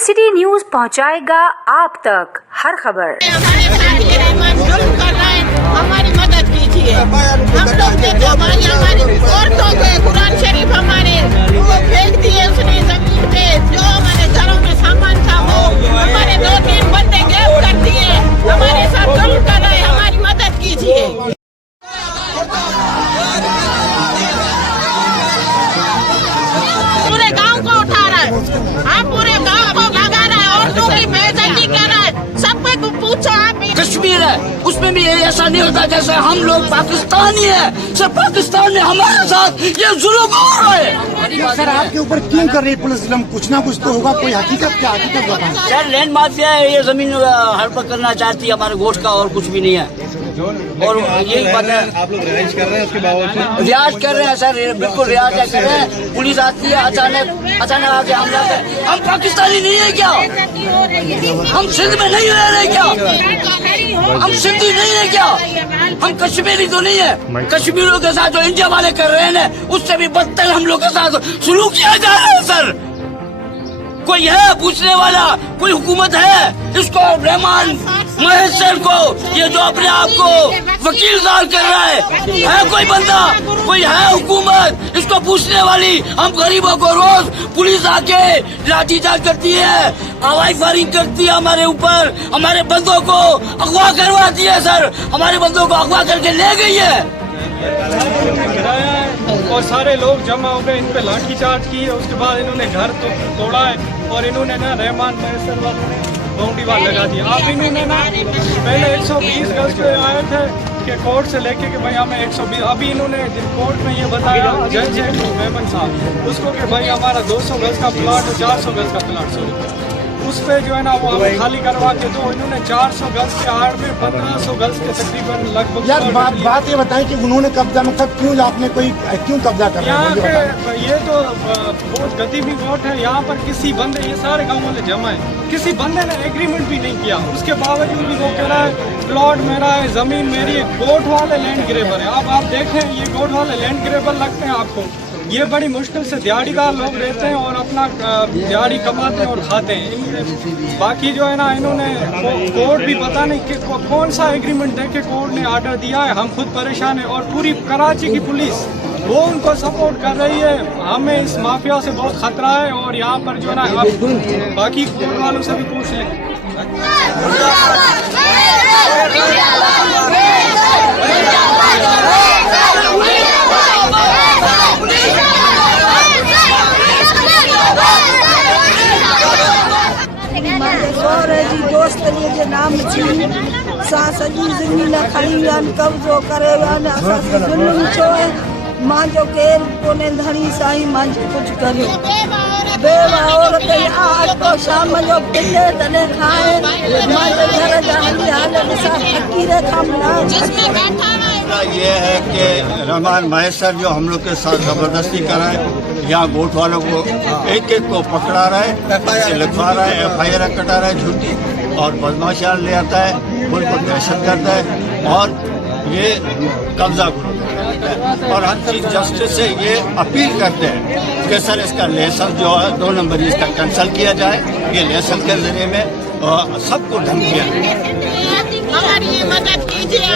City news पहुंचाएगा आप तक हर खबर। हमारी मदद कीजिए। हम लोग हमारी औरतों के कुरान शरीफ हमारे फेंक दिए उसने जमीन पे, जो हमारे घरों में सामान था वो हमारे 2-3 बंदे गैप कर दिए, हमारे साथ जुल्म कर रहे, हमारी मदद कीजिए। पूरे गांव को उठा रहा है, आप पूरे गांव को भगा रहा है, औरतों की बेइज्जती कर रहा है, सबको पूछो आप। कश्मीर है, उसमें भी ऐसा नहीं होता जैसे हम लोग पाकिस्तानी है, सिर्फ पाकिस्तान में हमारे साथ ये जुल्म हो रहा है। सर आपके ऊपर क्यों कर रही है पुलिस जुल्म? कुछ ना कुछ तो होगा, कोई हकीकत क्या हकीकत बताएं। सर लैंड माफिया है, ये जमीन हड़प करना चाहती है हमारे गोश्त का, और कुछ भी नहीं है। और यही बात है, आप लोग रिहाइश कर रहे हैं, उसके बावजूद रियाज कर रहे हैं सर, बिल्कुल रियाज कर रहे हैं। पुलिस आती है अचानक आके हमला कर। हम पाकिस्तानी नहीं है क्या? हम सिंध में नहीं रह रहे क्या? हम सिंधी नहीं है क्या? हम कश्मीरी तो नहीं है? कश्मीरियों के साथ जो इंडिया वाले कर रहे हैं ना, उससे भी बदतर हम लोग के साथ सलूक किया जा रहा है सर। कोई है पूछने वाला? कोई हुकूमत है? इसको रहमान महेश्वर को, ये जो अपने आप को वकील जाल कर रहा है कोई बंदा, कोई है हुकूमत इसको पूछने वाली? हम गरीबों को रोज पुलिस आके लाठीचार्ज करती है, हवाई फायरिंग करती है हमारे ऊपर, हमारे बंदों को अगवा करवाती है सर, हमारे बंदों को अगवा करके ले गई है। और सारे लोग जमा हो गए, इन पे लाठीचार्ज की है। उसके बाद इन्होंने घर तोड़ा है और इन्होंने ना रहमान महेश्वर वालों ने बाउंड्री वाल लगा दिया। अब इन्होंने ना पहले 120 गज पे आए थे कि कोर्ट से लेके कि भाई हमें 120, अभी इन्होंने कोर्ट में ये बताया जज है मेमन साहब उसको कि भाई हमारा 200 गज का प्लाट है, 400 गज का प्लाट उस पे जो है ना वो हमें खाली करवा के दो। इन्होंने 400 गज के आड़ में 1500 गज के तकरीबन लगभग। यार बात ये बताएं कि उन्होंने कब्जा मतलब क्यों, आपने क्यों कब्जा कर रहा है? यहाँ पे ये तो बहुत गरीबी वोट है, यहाँ पर किसी बंदे, ये सारे गाँव वाले जमा है, किसी बंदे ने एग्रीमेंट भी नहीं किया, उसके बावजूद भी वो कह रहा है प्लॉट मेरा है, जमीन मेरी है। गोट वाले लैंड ग्रेबर है। अब आप देखें ये गोट वाले लैंड ग्रेबर लगते हैं आपको, ये बड़ी मुश्किल से दिहाड़ीदार लोग रहते हैं और अपना दिहाड़ी कमाते हैं और खाते हैं। बाकी जो है ना इन्होंने कोर्ट भी पता नहीं कि कौन सा एग्रीमेंट दे के कोर्ट ने आर्डर दिया है। हम खुद परेशान हैं और पूरी कराची की पुलिस वो उनको सपोर्ट कर रही है। हमें इस माफिया से बहुत खतरा है और यहाँ पर जो है ना आप बाकी कोर्ट वालों से भी पूछ लें। दोस्त जे नाम थी सा सजी ज़मीन खड़ी आहिनि, कब्ज़ो करे विया आहिनि, असांखे ज़ुल्म छो आहे? मां जो केरु कोन्हे धणी साईं, मांजो कुझु करियो। बेवा औरत अटो शाम जो पिले तॾहिं खाए, मांजे घर जा हली हाल ॾिसां फ़क़ीर खां ये है कि रहमान महेश्वर जो हम लोग के साथ जबरदस्ती कर रहा है, यहाँ गोट वालों को एक एक को पकड़ा रहा है, लिखवा रहा है, FIR कटा रहा है झूठी, और बदमाशियां ले आता है, उनको दहशत करता है और ये कब्जा करता है। और हम चीफ जस्टिस से ये अपील करते हैं कि सर इसका लाइसेंस जो है 2 नंबर इसका कैंसिल किया जाए। ये लाइसेंस के जरिए में सबको धमकियाँ। हमारी मदद कीजिए।